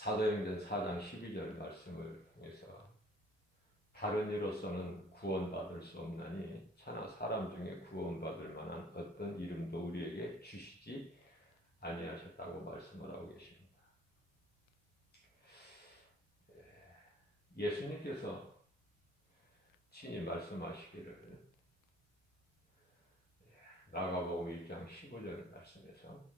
사도행전 4장 12절 말씀을 통해서 다른 이로서는 구원받을 수 없나니 차나 사람 중에 구원받을 만한 어떤 이름도 우리에게 주시지 아니하셨다고 말씀을 하고 계십니다. 예수님께서 친히 말씀하시기를 마가복음 1장 15절 말씀에서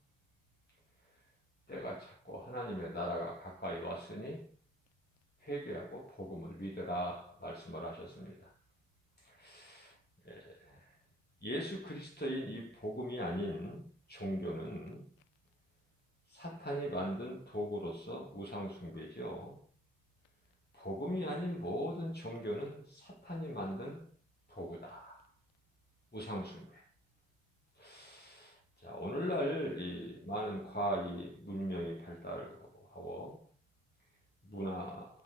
때가 찼고 하나님의 나라가 가까이 왔으니 회개하고 복음을 믿으라 말씀을 하셨습니다. 예수 그리스도인 이 복음이 아닌 종교는 사탄이 만든 도구로서 우상숭배죠. 복음이 아닌 모든 종교는 사탄이 만든 도구다. 우상숭배. 자, 오늘날 이 많은 과학이 문명이 발달하고 문화가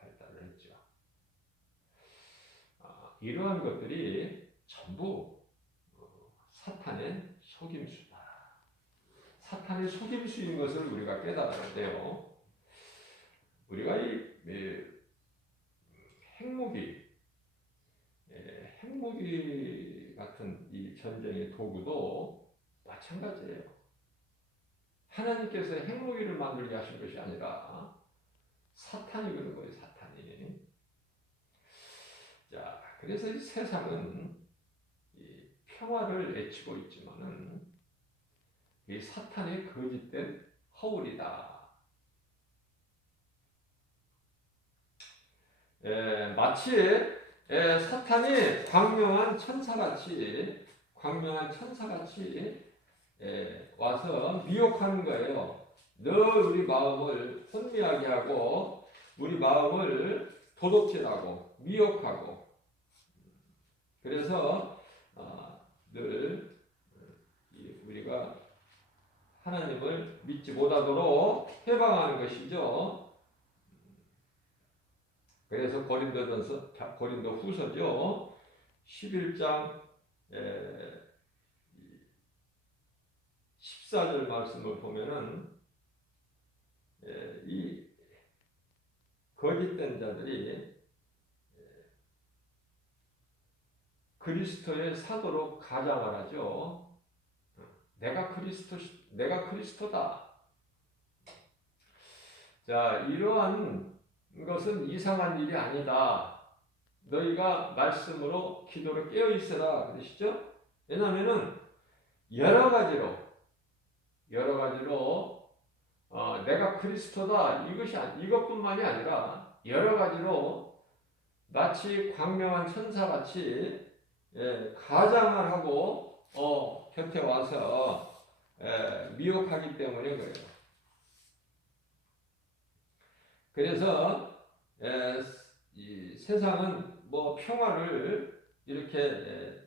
발달을 했죠. 이러한 것들이 전부 사탄의 속임수다. 사탄의 속임수인 것을 우리가 깨달아야 돼요. 우리가 이 핵무기 같은 이 전쟁의 도구도 마찬가지예요. 하나님께서 핵무기를 만들게 하신 것이 아니라 사탄이 그런 거예요. 사탄이. 자, 그래서 이 세상은 이 평화를 외치고 있지만은 이 사탄의 거짓된 허울이다. 마치 사탄이 광명한 천사같이 와서 미혹하는 거예요. 늘 우리 마음을 혼미하게 하고 우리 마음을 도둑질하고 미혹하고, 그래서 늘 우리가 하나님을 믿지 못하도록 해방하는 것이죠. 그래서 고린도 후서죠. 11장 14절 말씀을 보면은 이 거짓된 자들이 그리스도의 사도로 가장을 하죠. 내가 그리스도다. 자, 이러한 것은 이상한 일이 아니다. 너희가 말씀으로 기도로 깨어 있으라 그러시죠? 왜냐하면은 여러 가지로 내가 그리스도다 이것뿐만이 아니라 여러 가지로 마치 광명한 천사같이 가장을 하고 곁에 와서 미혹하기 때문인 거예요. 그래서 이 세상은 뭐 평화를 이렇게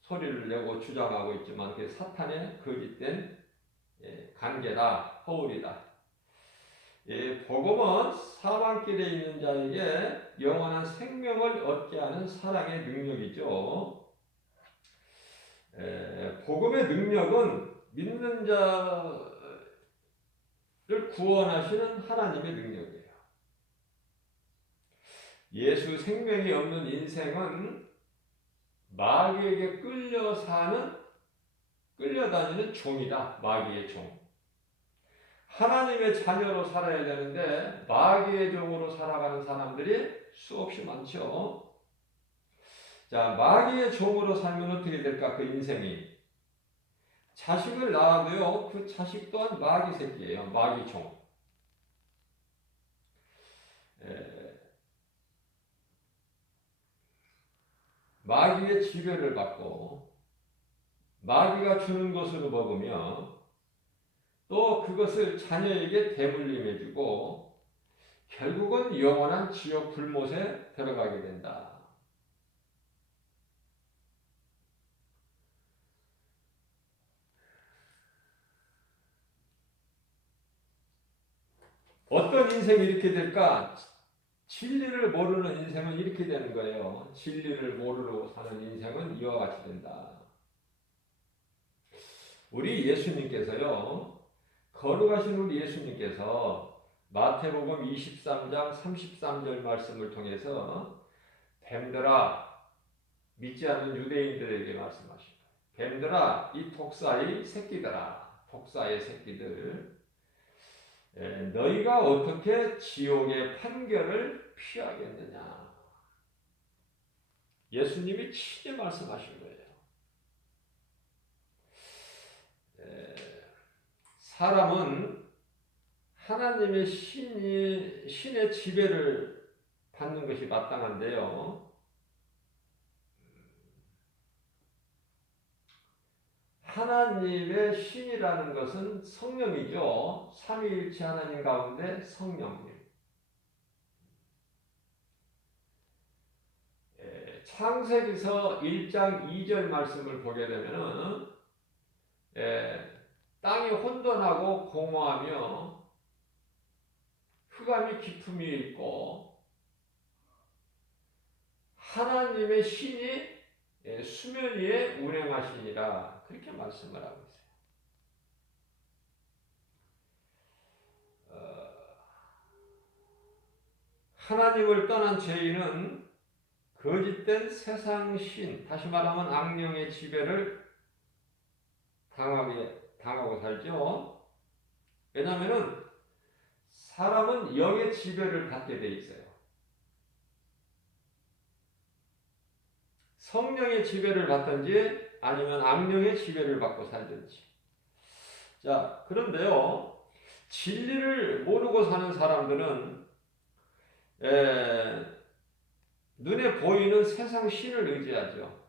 소리를 내고 주장하고 있지만 그게 사탄의 거짓된 관계다, 허울이다. 복음은 사망길에 있는 자에게 영원한 생명을 얻게 하는 사랑의 능력이죠. 복음의 능력은 믿는 자를 구원하시는 하나님의 능력이에요. 예수 생명이 없는 인생은 마귀에게 끌려다니는 종이다. 마귀의 종. 하나님의 자녀로 살아야 되는데 마귀의 종으로 살아가는 사람들이 수없이 많죠. 자, 마귀의 종으로 살면 어떻게 될까? 그 인생이. 자식을 낳아도요, 그 자식 또한 마귀 새끼예요. 마귀 종. 마귀의 지배를 받고 마귀가 주는 것으로 먹으며 또 그것을 자녀에게 대물림해주고 결국은 영원한 지옥 불못에 들어가게 된다. 어떤 인생이 이렇게 될까? 진리를 모르는 인생은 이렇게 되는 거예요. 진리를 모르고 사는 인생은 이와 같이 된다. 우리 예수님께서요, 거룩하신 우리 예수님께서 마태복음 23장 33절 말씀을 통해서 뱀들아, 믿지 않는 유대인들에게 말씀하십니다. 뱀들아, 이 독사의 새끼들아, 독사의 새끼들, 너희가 어떻게 지옥의 판결을 피하겠느냐. 예수님이 친히 말씀하신 거예요. 사람은 하나님의 신의 지배를 받는 것이 마땅한데요. 하나님의 신이라는 것은 성령이죠. 삼위일체 하나님 가운데 성령님. 창세기서 1장 2절 말씀을 보게 되면은 땅이 혼돈하고 공허하며 흑암이 깊음이 있고 하나님의 신이 수면 위에 운행하시니라, 그렇게 말씀을 하고 있어요. 하나님을 떠난 죄인은 거짓된 세상 신, 다시 말하면 악령의 지배를 당하고 살죠. 왜냐하면 사람은 영의 지배를 받게 돼 있어요. 성령의 지배를 받든지 아니면 악령의 지배를 받고 살든지. 자, 그런데요, 진리를 모르고 사는 사람들은 눈에 보이는 세상 신을 의지하죠.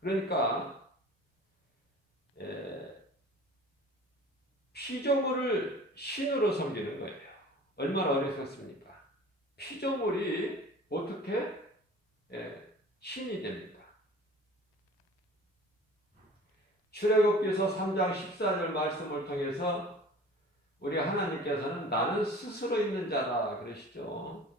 그러니까 피조물을 신으로 섬기는 거예요. 얼마나 어리석습니까? 피조물이 어떻게 신이 됩니까? 출애굽기서 3장 14절 말씀을 통해서 우리 하나님께서는 나는 스스로 있는 자다 그러시죠.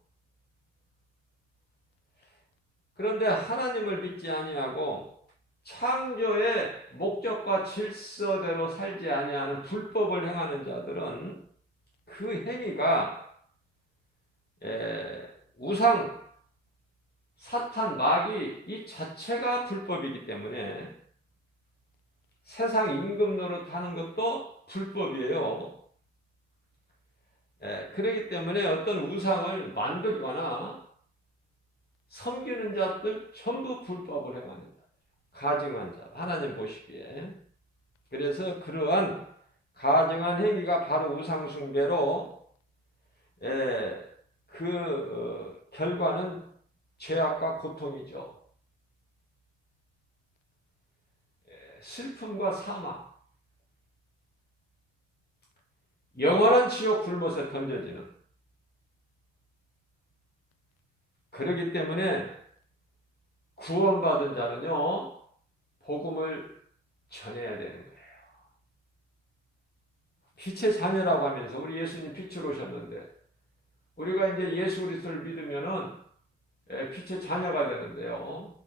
그런데 하나님을 믿지 아니하고 창조의 목적과 질서대로 살지 아니하는 불법을 행하는 자들은 그 행위가 우상, 사탄, 마귀 이 자체가 불법이기 때문에 세상 임금 노릇하는 것도 불법이에요. 그렇기 때문에 어떤 우상을 만들거나 섬기는 자들 전부 불법을 행합니다. 가증한 자, 하나님 보시기에. 그래서 그러한 가증한 행위가 바로 우상 숭배로 결과는 죄악과 고통이죠. 슬픔과 사망, 영원한 지옥 불못에 던져지는. 그렇기 때문에 구원받은 자는요, 복음을 전해야 되는 거예요. 빛의 자녀라고 하면서 우리 예수님 빛으로 오셨는데 우리가 이제 예수 그리스도를 믿으면은 빛의 자녀가 되는데요.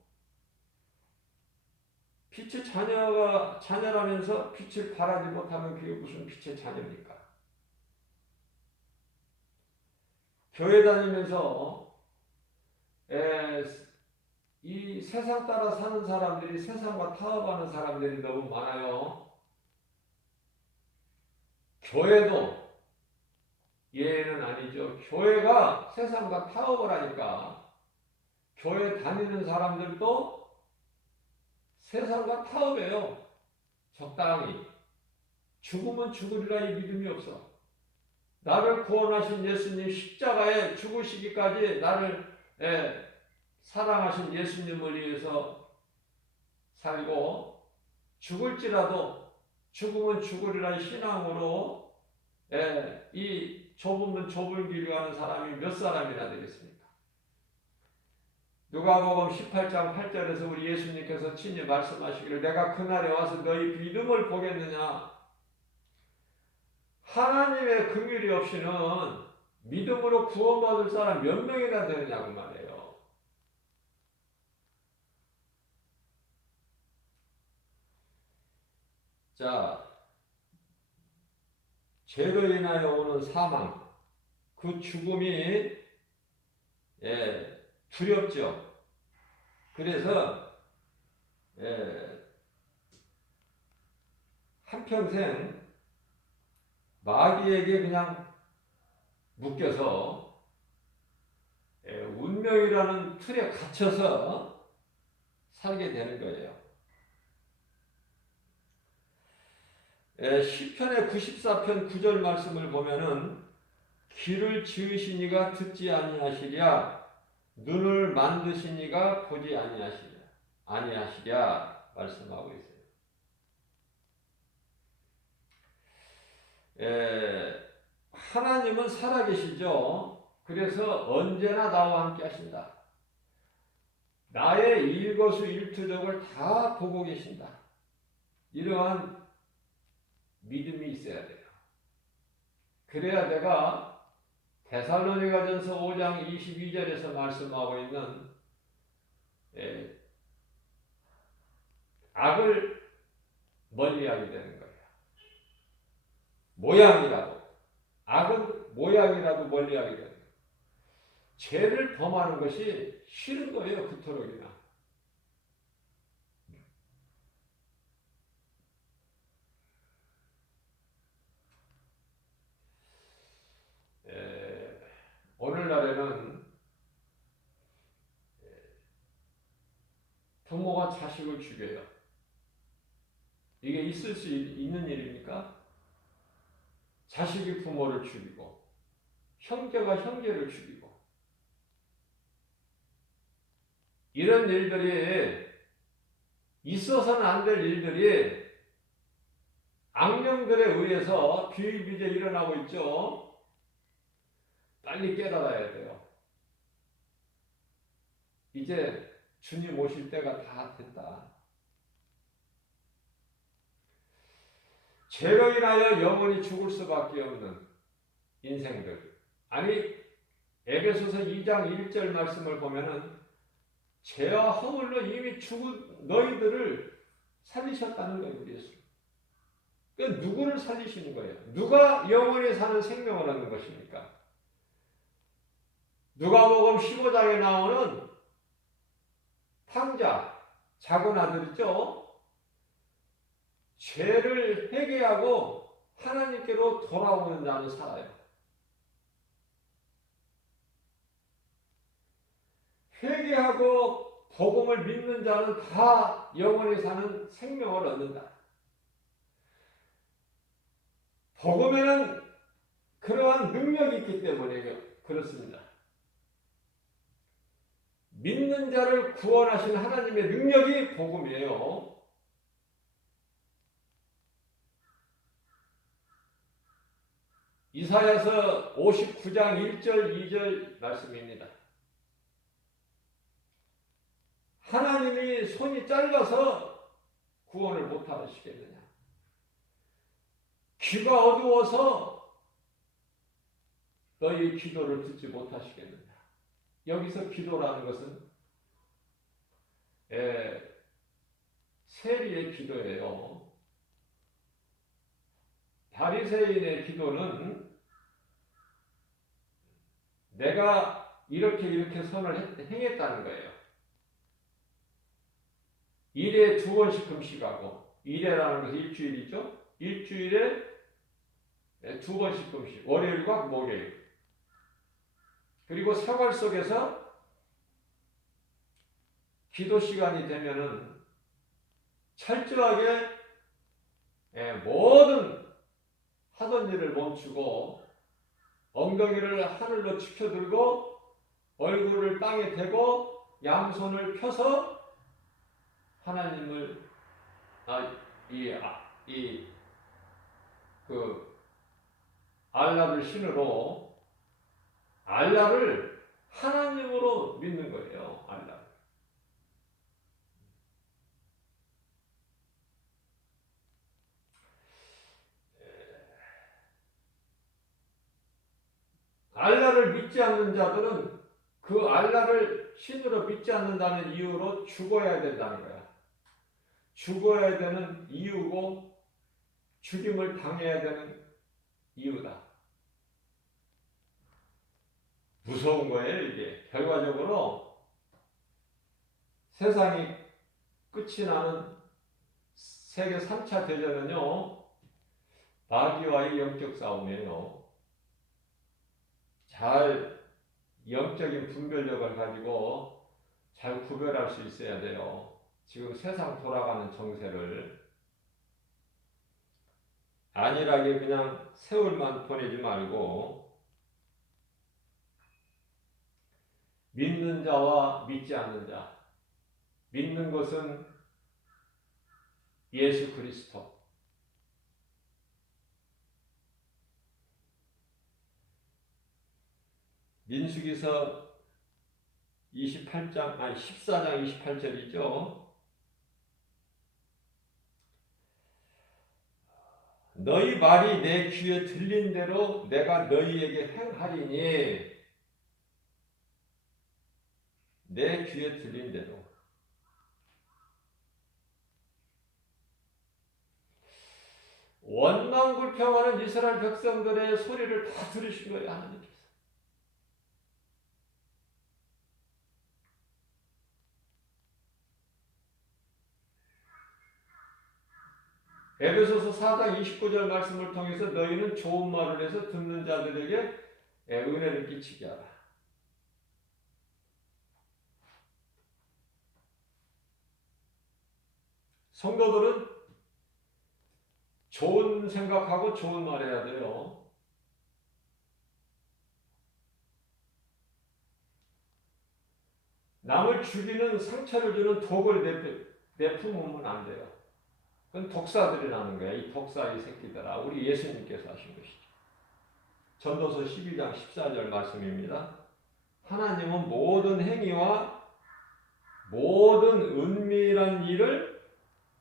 빛의 자녀라면서 빛을 발하지 못하면 그게 무슨 빛의 자녀입니까? 교회 다니면서 이 세상 따라 사는 사람들이, 세상과 타협하는 사람들이 너무 많아요. 교회도 예는 아니죠. 교회가 세상과 타협을 하니까 교회 다니는 사람들도 세상과 타협해요. 적당히. 죽으면 죽으리라 이 믿음이 없어. 나를 구원하신 예수님 십자가에 죽으시기까지 나를 사랑하신 예수님을 위해서 살고 죽을지라도 죽으면 죽으리라 신앙으로 이 좁으면 좁은 길을 가는 사람이 몇 사람이나 되겠습니까? 누가복음 18장 8절에서 우리 예수님께서 친히 말씀하시기를 내가 그날에 와서 너희 믿음을 보겠느냐. 하나님의 긍휼이 없이는 믿음으로 구원받을 사람 몇 명이나 되느냐고 말해요. 자, 죄로 인하여 오는 사망, 그 죽음이 두렵죠. 그래서 한평생 마귀에게 그냥 묶여서 운명이라는 틀에 갇혀서 살게 되는 거예요. 시편의 94편 9절 말씀을 보면은 귀를 지으시니가 듣지 아니하시랴 눈을 만드시니가 보지 아니하시랴 말씀하고 있어요. 하나님은 살아계시죠. 그래서 언제나 나와 함께 하신다. 나의 일거수일투족을 다 보고 계신다. 이러한 믿음이 있어야 돼요. 그래야 내가 데살로니가전서 5장 22절에서 말씀하고 있는 악을 멀리하게 되는 거예요. 모양이라도 악은 모양이라도 멀리하게 되는 거예요. 죄를 범하는 것이 싫은 거예요. 그토록이나. 오늘날에는 부모가 자식을 죽여요. 이게 있을 수 있는 일입니까? 자식이 부모를 죽이고 형제가 형제를 죽이고 이런 일들이 있어서는 안 될 일들이 악령들에 의해서 비일비재 일어나고 있죠. 빨리 깨달아야 돼요. 이제 주님 오실 때가 다 됐다. 죄로 인하여 영원히 죽을 수밖에 없는 인생들. 아니 에베소서 2장 1절 말씀을 보면은 죄와 허물로 이미 죽은 너희들을 살리셨다는 거예요. 우리 예수. 그러니까 누구를 살리시는 거예요? 누가 영원히 사는 생명을 얻는 것입니까? 누가복음 15장에 나오는 탕자, 작은 아들이죠. 죄를 회개하고 하나님께로 돌아오는 자는 살아요. 회개하고 복음을 믿는 자는 다 영원히 사는 생명을 얻는다. 복음에는 그러한 능력이 있기 때문에 그렇습니다. 믿는 자를 구원하신 하나님의 능력이 복음이에요. 이사야서 59장 1절 2절 말씀입니다. 하나님이 손이 짧아서 구원을 못하시겠느냐? 귀가 어두워서 너희 기도를 듣지 못하시겠느냐? 여기서 기도라는 것은 세리의 기도예요. 바리새인의 기도는 내가 이렇게 선을 행했다는 거예요. 일에 2번씩 금식하고, 일에라는 것은 일주일이죠. 일주일에 2번씩 금식, 월요일과 목요일. 그리고 생활 속에서 기도 시간이 되면은 철저하게 모든 하던 일을 멈추고 엉덩이를 하늘로 치켜들고 얼굴을 땅에 대고 양손을 펴서 하나님을 알라를 신으로 알라를 하나님으로 믿는 거예요. 알라. 알라를 믿지 않는 자들은 그 알라를 신으로 믿지 않는다는 이유로 죽어야 된다는 거야. 죽어야 되는 이유고 죽임을 당해야 되는 이유다. 무서운 거예요, 이게. 결과적으로 세상이 끝이 나는 세계 3차 대전은요, 마귀와의 영적 싸움이에요. 잘 영적인 분별력을 가지고 잘 구별할 수 있어야 돼요. 지금 세상 돌아가는 정세를 안일하게 그냥 세월만 보내지 말고 믿는 자와 믿지 않는 자, 믿는 것은 예수 그리스도, 민수기서 14장 28절이죠. 너희 말이 내 귀에 들린 대로 내가 너희에게 행하리니, 내 귀에 들린 대로. 원망불평하는 이스라엘 백성들의 소리를 다 들으신 거예요, 하나님께서. 에베소서 4장 29절 말씀을 통해서 너희는 좋은 말을 해서 듣는 자들에게 은혜를 끼치게 하라. 성도들은 좋은 생각하고 좋은 말 해야 돼요. 남을 죽이는 상처를 주는 독을 내품으면 안 돼요. 그건 독사들이라는 거야. 이 독사 이 새끼들아. 우리 예수님께서 하신 것이죠. 전도서 12장 14절 말씀입니다. 하나님은 모든 행위와 모든 은밀한 일을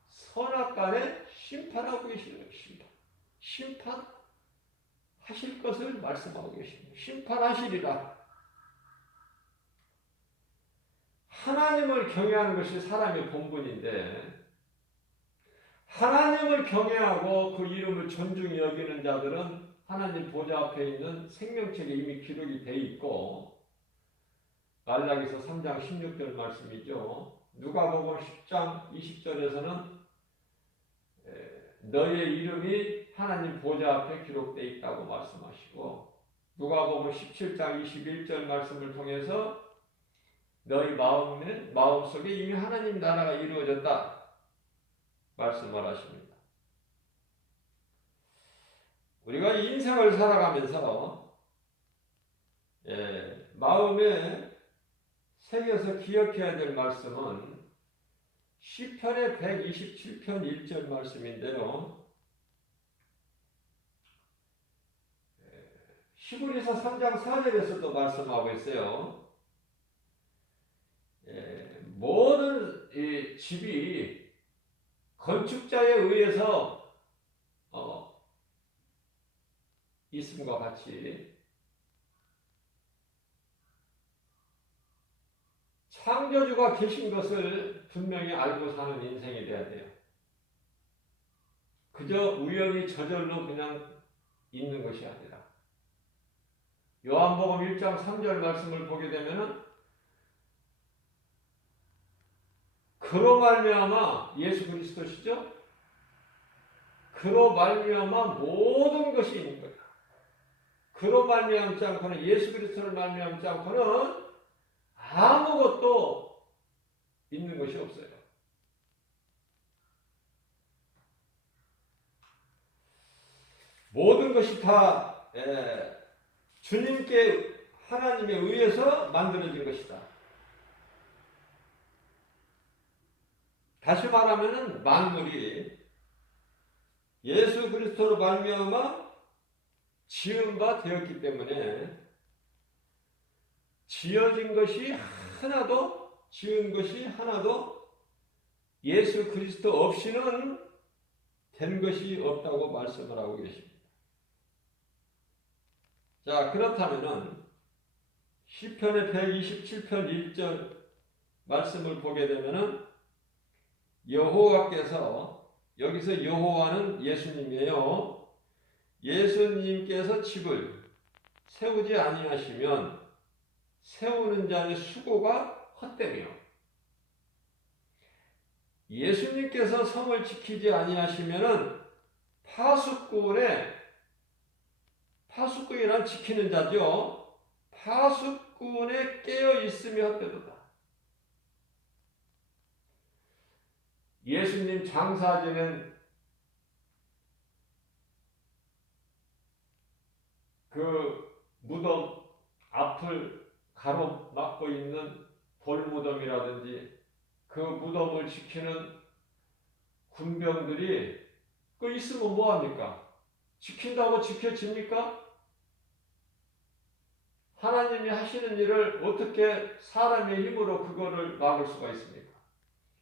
선악간에 심판하고 계시는 것입니다. 심판하실 것을 말씀하고 계십니다. 심판하시리라. 하나님을 경외하는 것이 사람의 본분인데 하나님을 경외하고 그 이름을 존중히 여기는 자들은 하나님 보좌 앞에 있는 생명책에 이미 기록이 돼 있고, 말라기서 3장 16절 말씀이죠. 누가복음 10장 20절에서는 너의 이름이 하나님 보좌 앞에 기록되어 있다고 말씀하시고, 누가복음 17장 21절 말씀을 통해서 너희 마음속에 이미 하나님 나라가 이루어졌다 말씀을 하십니다. 우리가 인생을 살아가면서 마음에 새겨서 기억해야 될 말씀은 시편의 127편 1절 말씀인데요. 히브리서 3장 4절에서도 말씀하고 있어요. 모든 집이 건축자에 의해서 있음과 같이 창조주가 계신 것을 분명히 알고 사는 인생이 돼야 돼요. 그저 우연히 저절로 그냥 있는 것이 아니라 요한복음 1장 3절 말씀을 보게 되면은 그로 말미암아 예수 그리스도시죠? 그로 말미암아 모든 것이 있는 거예요. 그로 말미암지 않고는 예수 그리스도를 말미암지 않고는 아무것도 있는 것이 없어요. 모든 것이 다 주님께 하나님에 의해서 만들어진 것이다. 다시 말하면은 만물이 예수 그리스도로 말미암아 지은 바 되었기 때문에 지은 것이 하나도 예수 그리스도 없이는 된 것이 없다고 말씀을 하고 계십니다. 자, 그렇다면은 시편의 127편 1절 말씀을 보게 되면은 여호와께서, 여기서 여호와는 예수님이에요. 예수님께서 집을 세우지 아니하시면 세우는 자의 수고가 헛되며 예수님께서 성을 지키지 아니하시면은 파수꾼이란 지키는 자죠. 파수꾼에 깨어 있으며 헛되도다. 예수님 장사지는 그 무덤 앞을 가로막고 있는 돌무덤이라든지 그 무덤을 지키는 군병들이 그 있으면 뭐합니까? 지킨다고 지켜집니까? 하나님이 하시는 일을 어떻게 사람의 힘으로 그거를 막을 수가 있습니까?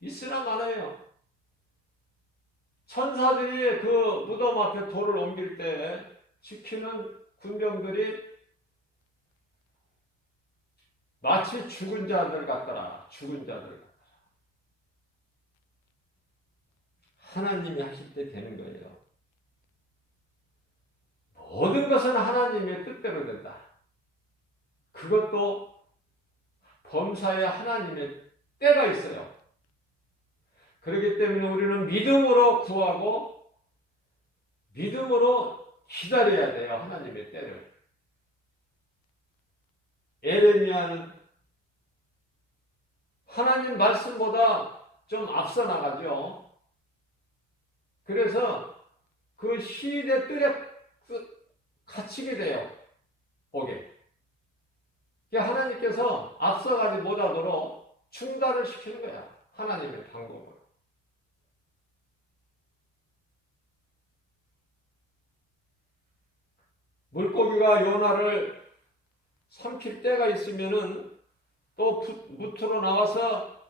있으나 마나요. 천사들이 그 무덤 앞에 돌을 옮길 때 지키는 군병들이 마치 죽은 자들 같더라. 죽은 자들 같더라. 하나님이 하실 때 되는 거예요. 모든 것은 하나님의 뜻대로 된다. 그것도 범사에 하나님의 때가 있어요. 그렇기 때문에 우리는 믿음으로 구하고 믿음으로 기다려야 돼요. 하나님의 때를. 에레미야는 하나님 말씀보다 좀 앞서 나가죠. 그래서 그 시대 뜰에 갇히게 돼요. 오게. 하나님께서 앞서가지 못하도록 중단을 시키는 거야. 하나님의 방법으로. 물고기가 요나를 삼킬 때가 있으면은 또 무트로 나와서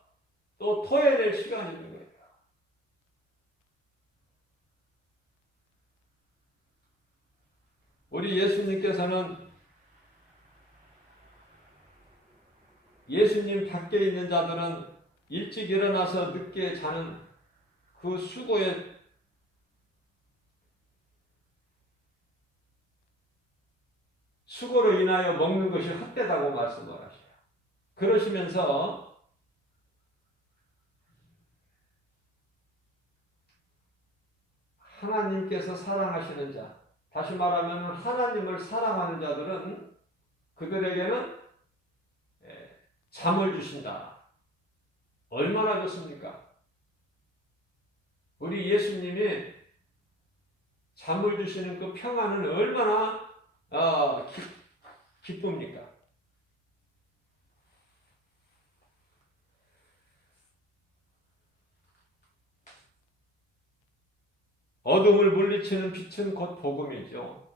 또 토해낼 시간이 있는 거예요. 우리 예수님께서는 예수님 밖에 있는 자들은 일찍 일어나서 늦게 자는 그 수고로 인하여 먹는 것이 헛되다고 말씀을 하셔요. 그러시면서 하나님께서 사랑하시는 자, 다시 말하면 하나님을 사랑하는 자들은 그들에게는 잠을 주신다. 얼마나 좋습니까? 우리 예수님이 잠을 주시는 그 평안은 얼마나 기쁩니까? 어둠을 물리치는 빛은 곧 복음이죠.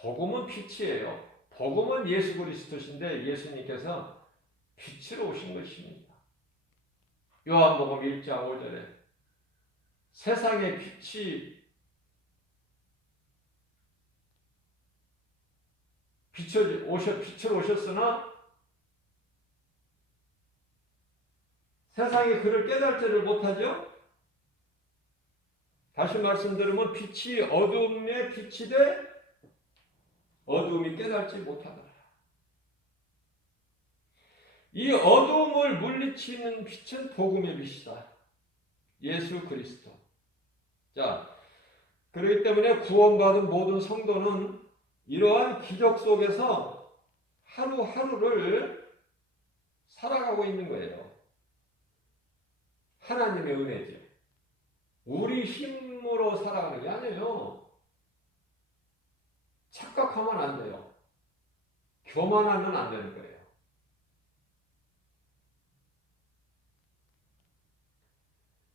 복음은 빛이에요. 복음은 예수 그리스도신데 예수님께서 빛으로 오신 것입니다. 요한복음 1장 5절에 세상에 빛으로 오셨으나 세상이 그를 깨달지를 못하죠. 다시 말씀드리면 빛이 어둠에 빛이 돼 어둠이 깨달지 못하더라. 이 어둠을 물리치는 빛은 복음의 빛이다. 예수 그리스도. 자, 그렇기 때문에 구원받은 모든 성도는 이러한 기적 속에서 하루하루를 살아가고 있는 거예요. 하나님의 은혜죠. 우리 힘으로 살아가는 게 아니에요. 착각하면 안 돼요. 교만하면 안 되는 거예요.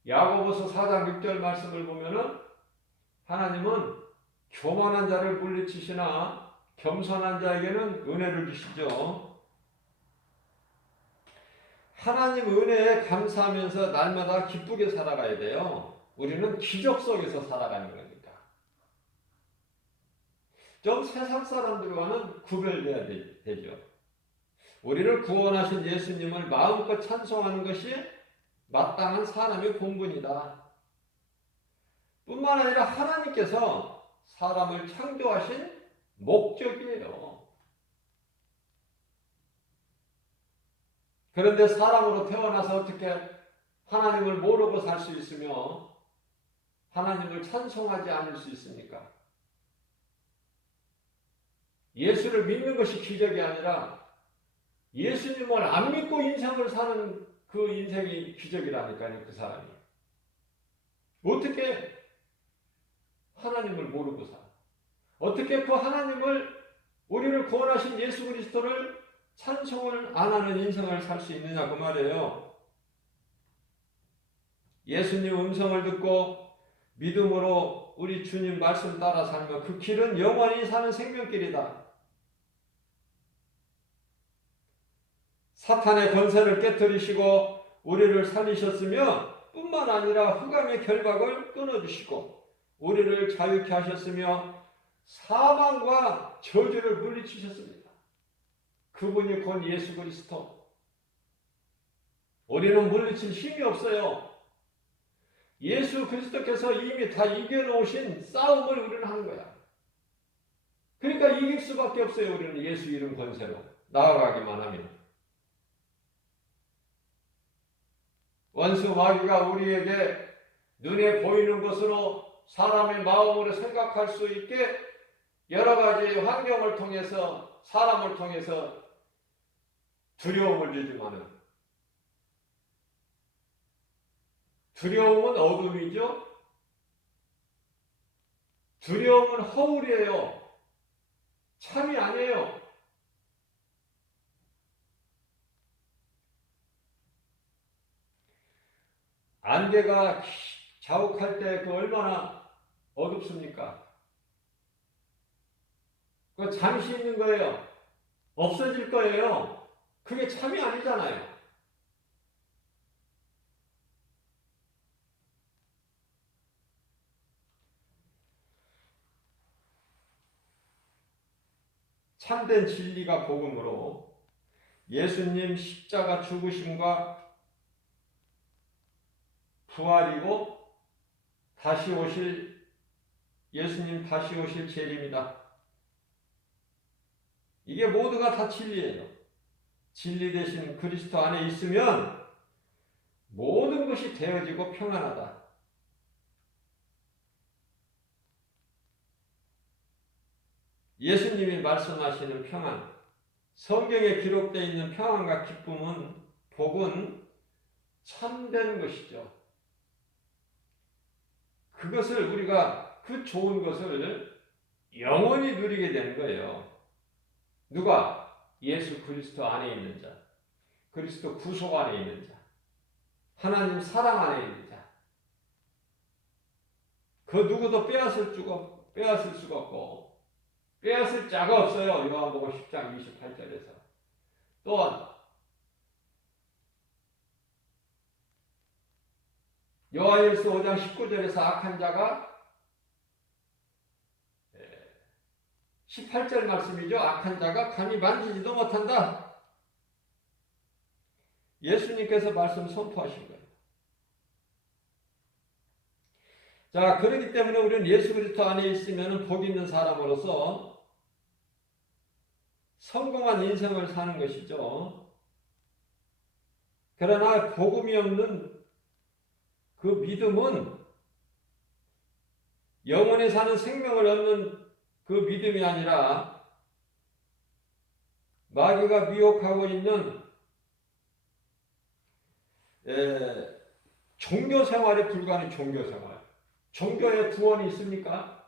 야고보서 4장 6절 말씀을 보면은 하나님은 교만한 자를 물리치시나 겸손한 자에게는 은혜를 주시죠. 하나님 은혜에 감사하면서 날마다 기쁘게 살아가야 돼요. 우리는 기적 속에서 살아가는 거니까. 좀 세상 사람들과는 구별돼야 되죠. 우리를 구원하신 예수님을 마음껏 찬송하는 것이 마땅한 사람의 본분이다. 뿐만 아니라 하나님께서 사람을 창조하신 목적이에요. 그런데 사람으로 태어나서 어떻게 하나님을 모르고 살 수 있으며 하나님을 찬송하지 않을 수 있습니까? 예수를 믿는 것이 기적이 아니라 예수님을 안 믿고 인생을 사는 그 인생이 기적이라니까요. 그 사람이. 어떻게 하나님을 모르고 살아? 어떻게 그 하나님을 우리를 구원하신 예수 그리스도를 찬송을 안 하는 인생을 살 수 있느냐 그 말이에요. 예수님 음성을 듣고 믿음으로 우리 주님 말씀 따라 살면 그 길은 영원히 사는 생명길이다. 사탄의 권세를 깨뜨리시고 우리를 살리셨으며 뿐만 아니라 흑암의 결박을 끊어주시고 우리를 자유케 하셨으며 사망과 저주를 물리치셨습니다. 그분이 곧 예수 그리스도. 우리는 물리칠 힘이 없어요. 예수 그리스도께서 이미 다 이겨놓으신 싸움을 우리는 하는 거야. 그러니까 이길 수밖에 없어요. 우리는 예수 이름 권세로 나아가기만 하면. 원수 마귀가 우리에게 눈에 보이는 것으로 사람의 마음으로 생각할 수 있게 여러 가지 환경을 통해서 사람을 통해서 두려움을 주지만은 두려움은 어둠이죠. 두려움은 허울이에요. 참이 아니에요. 안개가 자욱할 때 그 얼마나 어둡습니까? 그 잠시 있는 거예요. 없어질 거예요. 그게 참이 아니잖아요. 참된 진리가 복음으로 예수님 십자가 죽으심과 부활이고 다시 오실 예수님 다시 오실 재림이다. 이게 모두가 다 진리예요. 진리 대신 그리스도 안에 있으면 모든 것이 되어지고 평안하다. 예수님이 말씀하시는 평안, 성경에 기록되어 있는 평안과 기쁨은 복은 참된 것이죠. 그것을 우리가 그 좋은 것을 영원히 누리게 되는 거예요. 누가? 예수 그리스도 안에 있는 자, 그리스도 구속 안에 있는 자, 하나님 사랑 안에 있는 자. 그 누구도 빼앗을 수가 없고 빼앗을 자가 없어요. 요한복음 10장 28절에서. 또한 요한일서 5장 19절에서 악한 자가 18절 말씀이죠. 악한 자가 감히 만지지도 못한다. 예수님께서 말씀 선포하신 거예요. 자, 그렇기 때문에 우리는 예수 그리스도 안에 있으면 복 있는 사람으로서 성공한 인생을 사는 것이죠. 그러나 복음이 없는 그 믿음은 영원히 사는 생명을 얻는 그 믿음이 아니라 마귀가 미혹하고 있는 종교 생활에 불과한 종교 생활. 종교에 구원이 있습니까?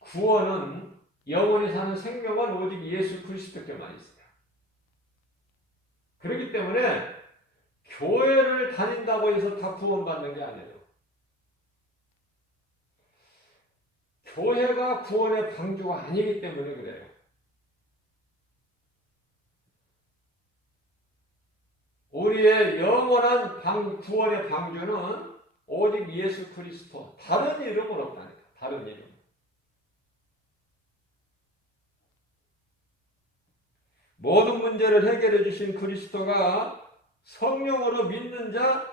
구원은 영원히 사는 생명은 오직 예수 그리스도께만 있어요. 그렇기 때문에 교회를 다닌다고 해서 다 구원받는 게 아니에요. 교회가 구원의 방주가 아니기 때문에 그래요. 우리의 영원한 구원의 방주는 오직 예수 그리스도. 다른 이름은 없다니까. 다른 이름. 모든 문제를 해결해 주신 그리스도가 성령으로 믿는 자,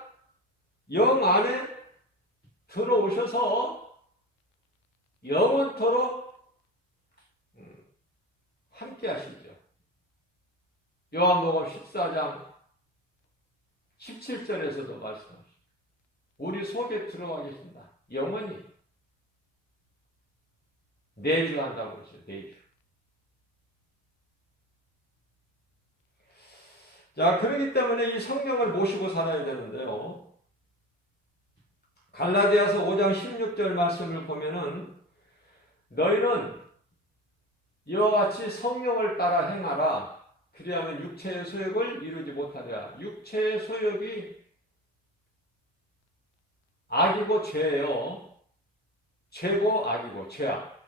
영 안에 들어오셔서 영원토록 함께 하시죠. 요한복음 14장 17절에서도 말씀하시죠. 우리 속에 들어와 계신다. 영원히 내주한다고 그러죠. 내주. 자, 그렇기 때문에 이 성령을 모시고 살아야 되는데요. 갈라디아서 5장 16절 말씀을 보면은 너희는 이와 같이 성령을 따라 행하라. 그리하면 육체의 소욕을 이루지 못하리라. 육체의 소욕이 악이고 죄예요. 죄고 악이고 죄악.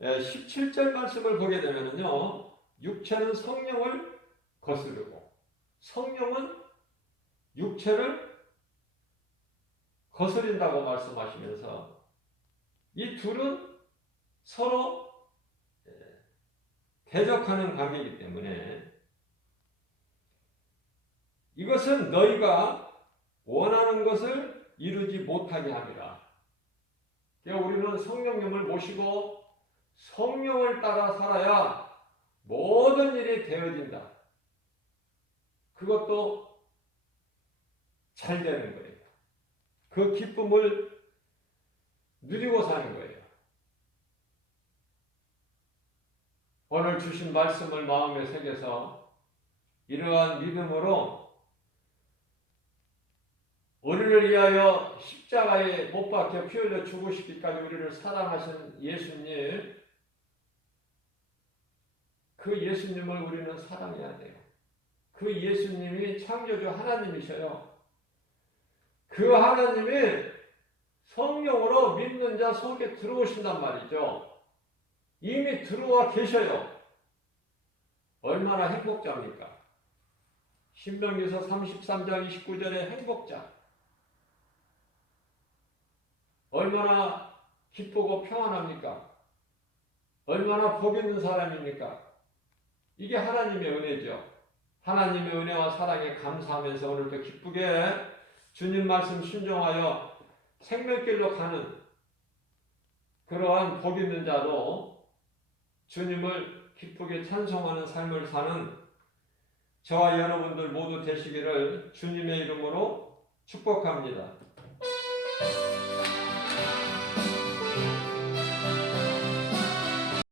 17절 말씀을 보게 되면요. 육체는 성령을 거스르고 성령은 육체를 거스린다고 말씀하시면서 이 둘은 서로 대적하는 관계이기 때문에 이것은 너희가 원하는 것을 이루지 못하게 함이라. 그러니까 우리는 성령님을 모시고 성령을 따라 살아야 모든 일이 되어진다. 그것도 잘 되는 거예요. 그 기쁨을 누리고 사는 거예요. 오늘 주신 말씀을 마음에 새겨서 이러한 믿음으로 우리를 위하여 십자가에 못 박혀 피 흘려 죽으시기까지 우리를 사랑하신 예수님, 그 예수님을 우리는 사랑해야 돼요. 그 예수님이 창조주 하나님이셔요. 그 하나님이 성령으로 믿는 자 속에 들어오신단 말이죠. 이미 들어와 계셔요. 얼마나 행복자입니까? 신명기서 33장 29절에 행복자. 얼마나 기쁘고 평안합니까? 얼마나 복 있는 사람입니까? 이게 하나님의 은혜죠. 하나님의 은혜와 사랑에 감사하면서 오늘도 기쁘게 주님 말씀 순종하여 생명길로 가는 그러한 복 있는 자로 주님을 기쁘게 찬송하는 삶을 사는 저와 여러분들 모두 되시기를 주님의 이름으로 축복합니다.